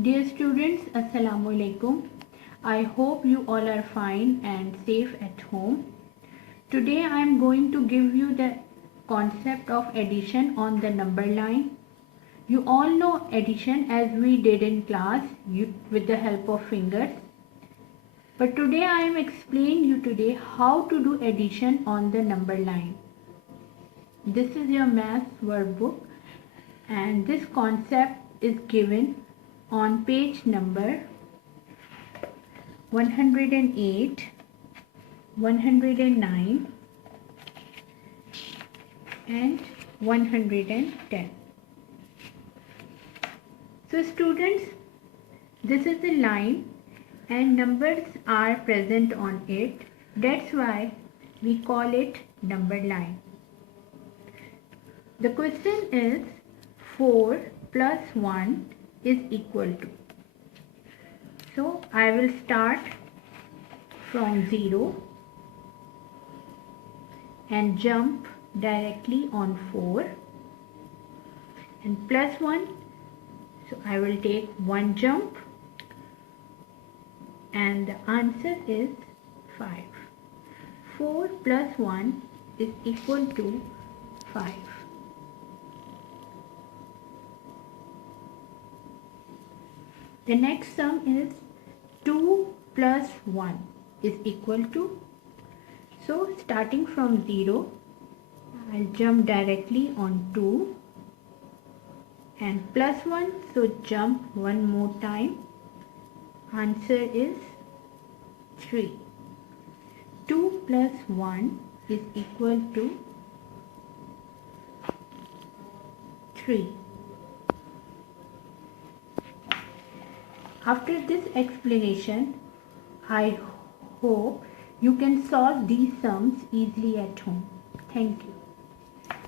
Dear students, Assalamu alaikum. I hope you all are fine and safe at home. Today I am going to give you the concept of addition on the number line. You all know addition as we did in class with the help of fingers. But today I am explaining you today how to do addition on the number line. This is your maths workbook and this concept is given on page number 108, 109 and 110. So students, this is the line and numbers are present on it. That's why we call it number line. The question is 4 plus 1 is equal to. So I will start from 0 and jump directly on 4 and plus 1. So I will take one jump and the answer is 5. 4 plus 1 is equal to 5. The next sum is 2 plus 1 is equal to. So starting from 0, I'll jump directly on 2 and plus 1. So jump one more time. Answer is 3. 2 plus 1 is equal to 3. After this explanation, I hope you can solve these sums easily at home. Thank you.